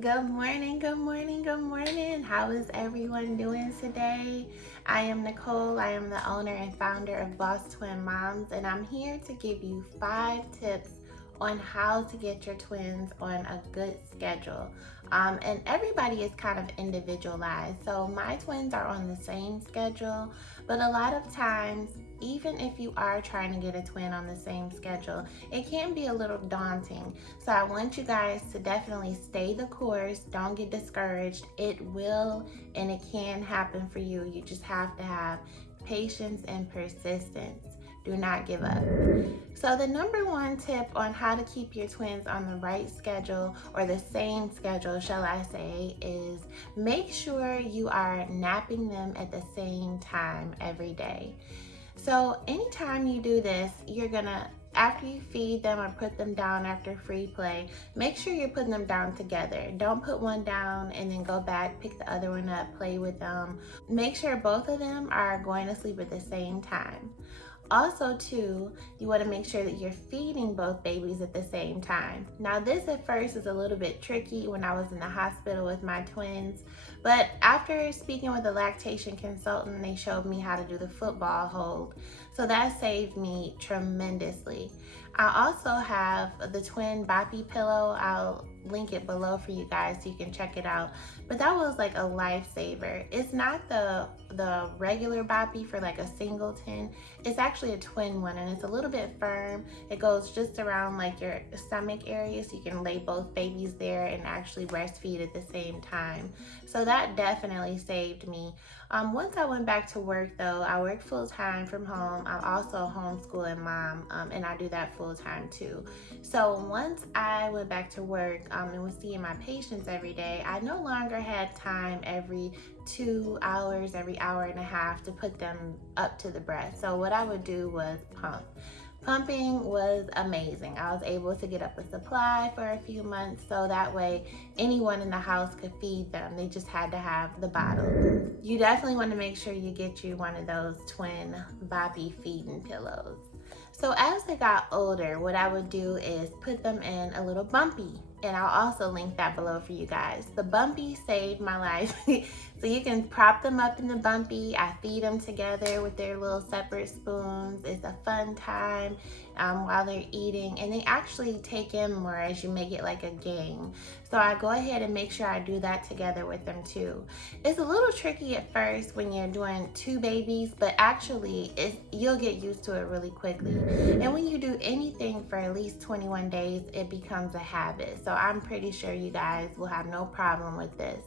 Good morning, good morning, good morning. How is everyone doing today? I am Nicole. I am the owner and founder of Boss Twin Moms, and I'm here to give you 5 tips on how to get your twins on a good schedule. And everybody is kind of individualized. So my twins are on the same schedule, but a lot of times, even if you are trying to get a twin on the same schedule, it can be a little daunting. So I want you guys to definitely stay the course. Don't get discouraged. It will and it can happen for you. You just have to have patience and persistence. Do not give up. So the number one tip on how to keep your twins on the right schedule, or the same schedule, shall I say, is make sure you are napping them at the same time every day. So anytime you do this, you're gonna, after you feed them or put them down after free play, make sure you're putting them down together. Don't put one down and then go back, pick the other one up, play with them. Make sure both of them are going to sleep at the same time. Also, too, you want to make sure that you're feeding both babies at the same time. Now, this at first is a little bit tricky when I was in the hospital with my twins, but after speaking with a lactation consultant, they showed me how to do the football hold. So that saved me tremendously. I also have the twin boppy pillow. I'll link it below for you guys so you can check it out. But that was like a lifesaver. It's not the regular boppy for like a singleton. It's actually a twin one, and it's a little bit firm. It goes just around like your stomach area, so you can lay both babies there and actually breastfeed at the same time. So that definitely saved me. Once I went back to work though, I work full time from home. I'm also a homeschooling mom, and I do that full time too. So once I went back to work and was seeing my patients every day, I no longer had time every 2 hours, every hour and a half to put them up to the breast. So what I would do was pump. Pumping was amazing. I was able to get up a supply for a few months so that way anyone in the house could feed them. They just had to have the bottle. You definitely want to make sure you get you one of those twin boppy feeding pillows. So as they got older, what I would do is put them in a little bumpy, and I'll also link that below for you guys. The bumpy saved my life. So you can prop them up in the bumpy. I feed them together with their little separate spoons. It's a fun time while they're eating, and they actually take in more as you make it like a game. So I go ahead and make sure I do that together with them too. It's a little tricky at first when you're doing 2 babies, but actually you'll get used to it really quickly. And when you do anything for at least 21 days, it becomes a habit. So I'm pretty sure you guys will have no problem with this.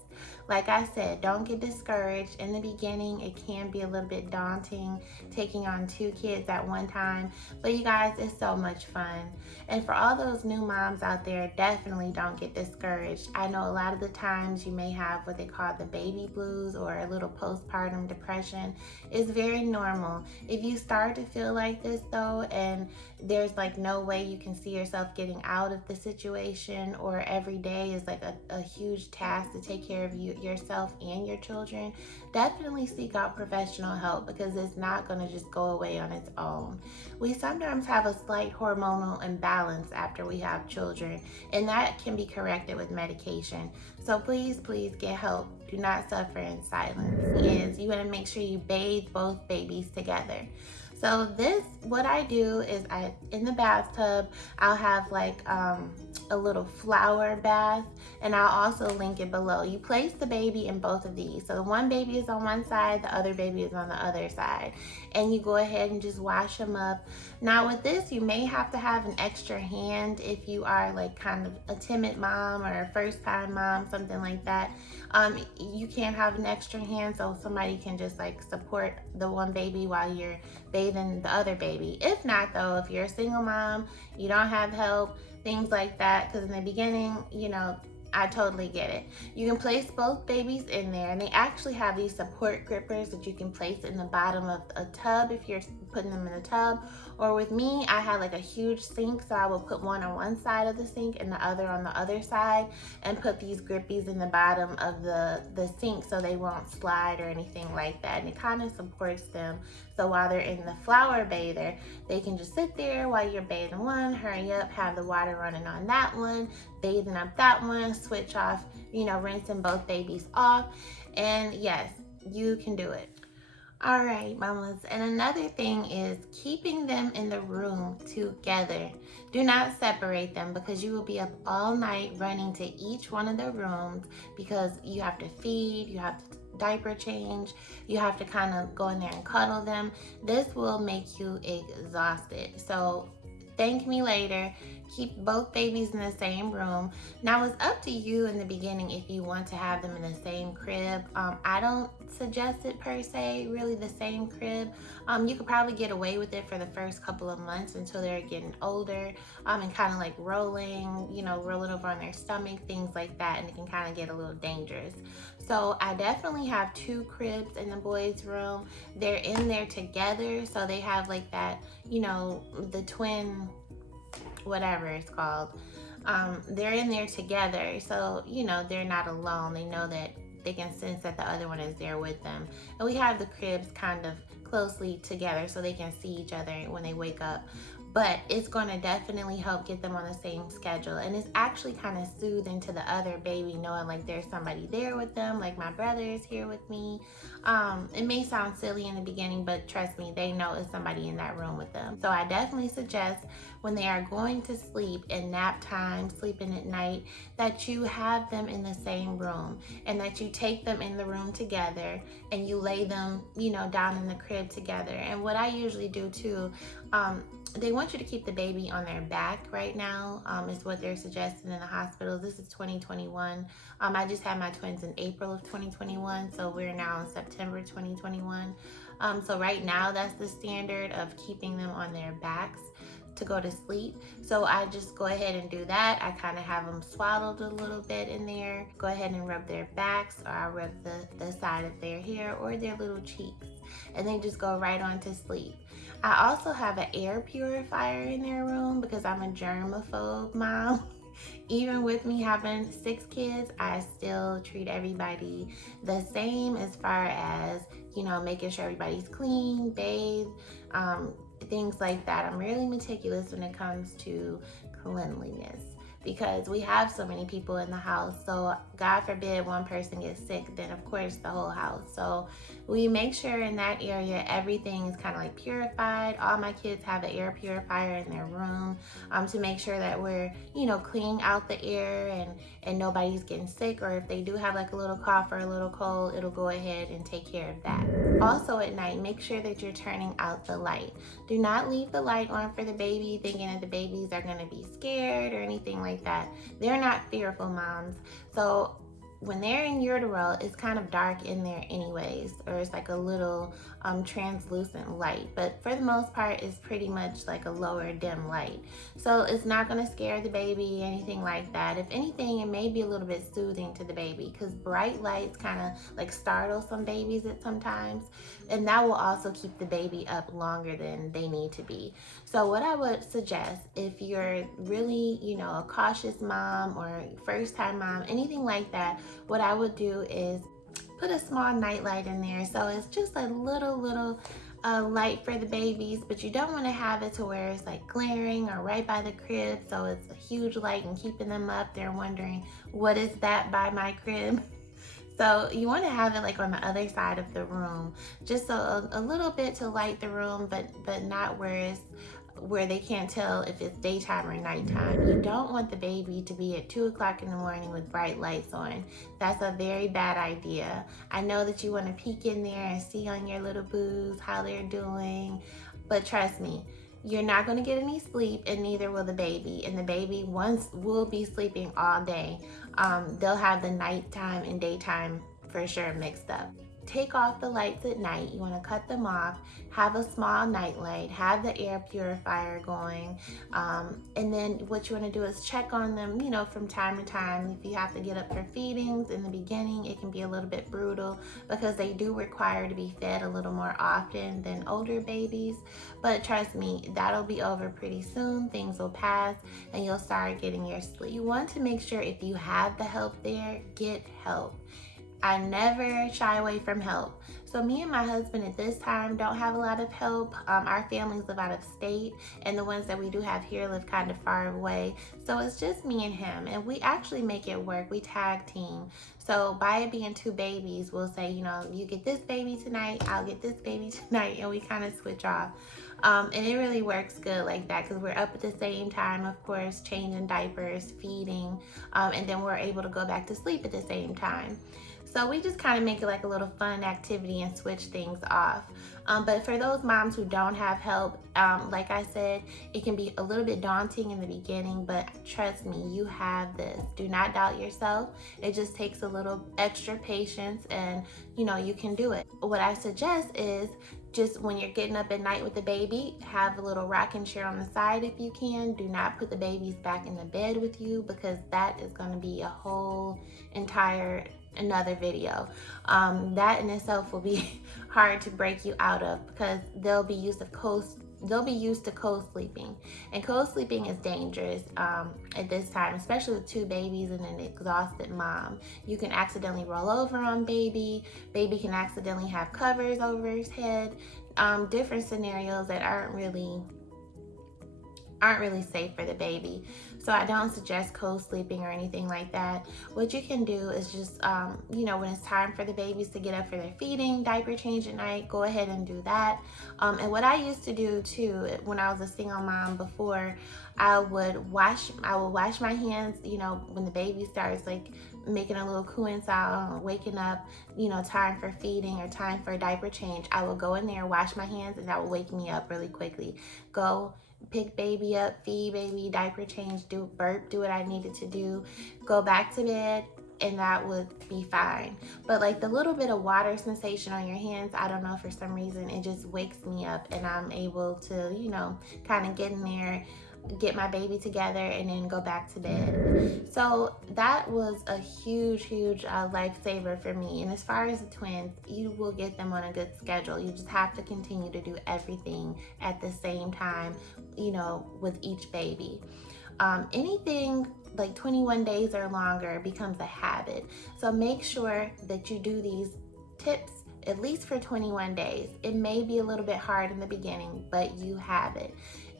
Like I said, don't get discouraged. In the beginning, it can be a little bit daunting taking on 2 kids at one time, but you guys, it's so much fun. And for all those new moms out there, definitely don't get discouraged. I know a lot of the times you may have what they call the baby blues or a little postpartum depression. It's very normal. If you start to feel like this though, and there's like no way you can see yourself getting out of the situation, or every day is like a huge task to take care of yourself and your children, definitely seek out professional help, because it's not going to just go away on its own. We sometimes have a slight hormonal imbalance after we have children, and that can be corrected with medication. So please get help. Do not suffer in silence. And you want to make sure you bathe both babies together. So what I do is in the bathtub, I'll have like a little flower bath, and I'll also link it below. You place the baby in both of these. So the one baby is on one side, the other baby is on the other side. And you go ahead and just wash them up. Now with this, you may have to have an extra hand if you are like kind of a timid mom or a first time mom, something like that. You can't have an extra hand, so somebody can just like support the one baby while you're bathing the other baby. If not though, if you're a single mom, you don't have help, things like that, because in the beginning, I totally get it. You can place both babies in there, and they actually have these support grippers that you can place in the bottom of a tub if you're putting them in a tub. Or with me, I had like a huge sink, so I will put one on one side of the sink and the other on the other side, and put these grippies in the bottom of the sink so they won't slide or anything like that. And it kind of supports them So while they're in the flower bather, they can just sit there while you're bathing one, hurry up, have the water running on that one, bathing up that one, switch off, rinsing both babies off. And yes, you can do it. All right, mamas. And another thing is keeping them in the room together. Do not separate them, because you will be up all night running to each one of the rooms, because you have to feed, you have to diaper change, you have to kind of go in there and cuddle them. This will make you exhausted. So thank me later. Keep both babies in the same room. Now, it's up to you in the beginning if you want to have them in the same crib. I don't suggest it per se, really, the same crib. You could probably get away with it for the first couple of months until they're getting older, and kind of like rolling over on their stomach, things like that, and it can kind of get a little dangerous. So I definitely have 2 cribs in the boys' room. They're in there together, so they have like that, the twin, whatever it's called. They're in there together, so they're not alone. They know that they can sense that the other one is there with them. And we have the cribs kind of closely together so they can see each other when they wake up. But it's going to definitely help get them on the same schedule. And it's actually kind of soothing to the other baby, knowing like there's somebody there with them, like my brother is here with me. It may sound silly in the beginning, but trust me, they know it's somebody in that room with them. So I definitely suggest when they are going to sleep in nap time, sleeping at night, that you have them in the same room, and that you take them in the room together and you lay them, down in the crib together. And what I usually do too, they want you to keep the baby on their back right now, is what they're suggesting in the hospital. This is 2021. I just had my twins in April of 2021, so we're now in September 2021. So right now, that's the standard of keeping them on their backs to go to sleep. So I just go ahead and do that. I kind of have them swaddled a little bit in there. Go ahead and rub their backs, or I rub the side of their hair or their little cheeks, and they just go right on to sleep. I also have an air purifier in their room because I'm a germaphobe mom. Even with me having 6 kids, I still treat everybody the same as far as, making sure everybody's clean, bathed, things like that. I'm really meticulous when it comes to cleanliness, because we have so many people in the house. So God forbid one person gets sick, then of course the whole house. So we make sure in that area everything is kind of like purified. All my kids have an air purifier in their room, to make sure that we're cleaning out the air and nobody's getting sick, or if they do have like a little cough or a little cold, it'll go ahead and take care of that. Also at night, make sure that you're turning out the light. Do not leave the light on for the baby thinking that the babies are going to be scared or anything like that. They're not fearful moms. So when they're in utero, it's kind of dark in there anyways, or it's like a little translucent light, but for the most part it's pretty much like a lower dim light, so it's not going to scare the baby, anything like that. If anything, it may be a little bit soothing to the baby, because bright lights kind of like startle some babies at sometimes, and that will also keep the baby up longer than they need to be. So what I would suggest, if you're really a cautious mom or first time mom, anything like that, what I would do is put a small night light in there. So it's just a little light for the babies, but you don't want to have it to where it's like glaring or right by the crib, so it's a huge light and keeping them up. They're wondering, what is that by my crib? So you want to have it like on the other side of the room, just a little bit to light the room, but not where they can't tell if it's daytime or nighttime. You don't want the baby to be at 2 o'clock in the morning with bright lights on. That's a very bad idea. I know that you want to peek in there and see on your little boos how they're doing, but trust me, you're not going to get any sleep, and neither will the baby. And the baby will be sleeping all day. They'll have the nighttime and daytime for sure mixed up. Take off the lights at night. You want to cut them off, have a small night light, have the air purifier going, and then what you want to do is check on them, from time to time. If you have to get up for feedings in the beginning, it can be a little bit brutal because they do require to be fed a little more often than older babies, but trust me, that'll be over pretty soon. Things will pass and you'll start getting your sleep. You want to make sure if you have the help there, get help. I never shy away from help. So me and my husband at this time don't have a lot of help. Our families live out of state, and the ones that we do have here live kind of far away. So it's just me and him, and we actually make it work. We tag team. So by it being two babies, we'll say, you know, you get this baby tonight, I'll get this baby tonight, and we kind of switch off. And it really works good like that because we're up at the same time, of course, changing diapers, feeding, and then we're able to go back to sleep at the same time. So we just kind of make it like a little fun activity and switch things off. But for those moms who don't have help, like I said, it can be a little bit daunting in the beginning, but trust me, you have this. Do not doubt yourself. It just takes a little extra patience and, you know, you can do it. What I suggest is just when you're getting up at night with the baby, have a little rocking chair on the side if you can. Do not put the babies back in the bed with you because that is going to be a whole entire another video. That in itself will be hard to break you out of because they'll be used to co-sleeping, and co-sleeping is dangerous at this time, especially with two babies and an exhausted mom. You can accidentally roll over on baby can accidentally have covers over his head, different scenarios that aren't really safe for the baby. So I don't suggest co-sleeping or anything like that. What you can do is just, you know, when it's time for the babies to get up for their feeding, diaper change at night, go ahead and do that. And what I used to do too, when I was a single mom before, I would wash my hands, you know, when the baby starts like making a little cooing sound or waking up, you know, time for feeding or time for a diaper change. I would go in there, wash my hands, and that would wake me up really quickly. Go pick baby up, feed baby, diaper change, do what I needed to do, go back to bed, and that would be fine. But like the little bit of water sensation on your hands, I don't know, for some reason, it just wakes me up and I'm able to, you know, kind of get in there, get my baby together, and then go back to bed. So that was a huge lifesaver for me. And as far as the twins, you will get them on a good schedule. You just have to continue to do everything at the same time, you know, with each baby. Anything like 21 days or longer becomes a habit. So make sure that you do these tips at least for 21 days. It may be a little bit hard in the beginning, but you have it.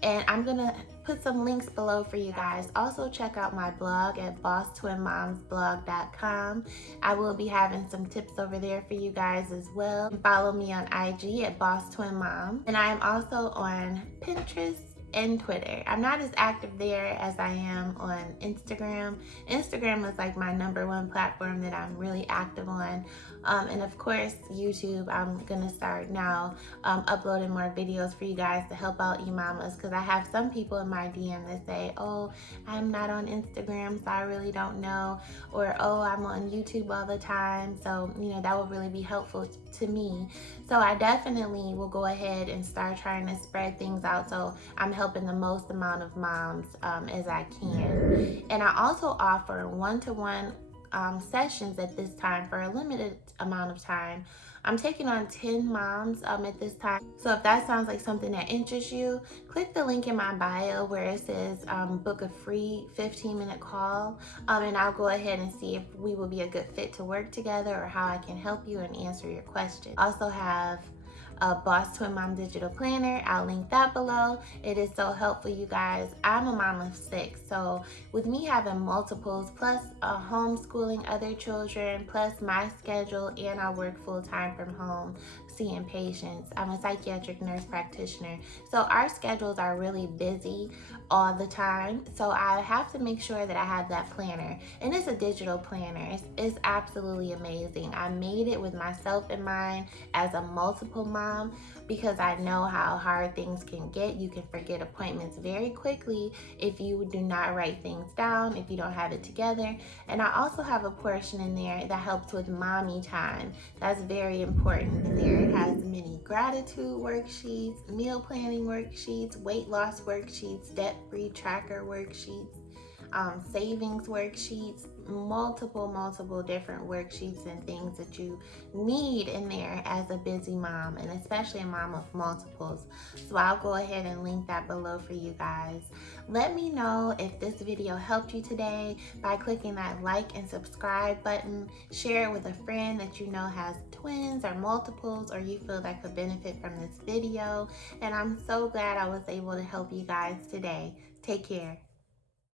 And I'm gonna put some links below for you guys. Also check out my blog at bosstwinmomsblog.com. I will be having some tips over there for you guys as well. Follow me on IG at bosstwinmom. And I am also on Pinterest and Twitter. I'm not as active there as I am on Instagram. Instagram is like my #1 platform that I'm really active on. And of course, YouTube, I'm gonna start now uploading more videos for you guys to help out you mamas, because I have some people in my DM that say, oh, I'm not on Instagram, so I really don't know, or oh, I'm on YouTube all the time. So, you know, that will really be helpful to me. So I definitely will go ahead and start trying to spread things out so I'm helping the most amount of moms as I can. And I also offer one-to-one sessions at this time for a limited amount of time. I'm taking on 10 moms at this time. So if that sounds like something that interests you, click the link in my bio where it says book a free 15-minute call, and I'll go ahead and see if we will be a good fit to work together or how I can help you and answer your questions. Also have a Boss Twin Mom digital planner. I'll link that below. It is so helpful, you guys. I'm a mom of 6, so with me having multiples, plus homeschooling other children, plus my schedule, and I work full-time from home seeing patients. I'm a psychiatric nurse practitioner, so our schedules are really busy all the time. So I have to make sure that I have that planner, and it's a digital planner. It's absolutely amazing. I made it with myself in mind as a multiple mom because I know how hard things can get. You can forget appointments very quickly if you do not write things down, if you don't have it together. And I also have a portion in there that helps with mommy time. That's very important in there. It has many gratitude worksheets, meal planning worksheets, weight loss worksheets, debt-free tracker worksheets. savings worksheets, multiple different worksheets and things that you need in there as a busy mom, and especially a mom of multiples. So I'll go ahead and link that below for you guys. Let me know if this video helped you today by clicking that like and subscribe button. Share it with a friend that you know has twins or multiples, or you feel that could benefit from this video. And I'm so glad I was able to help you guys today. Take care.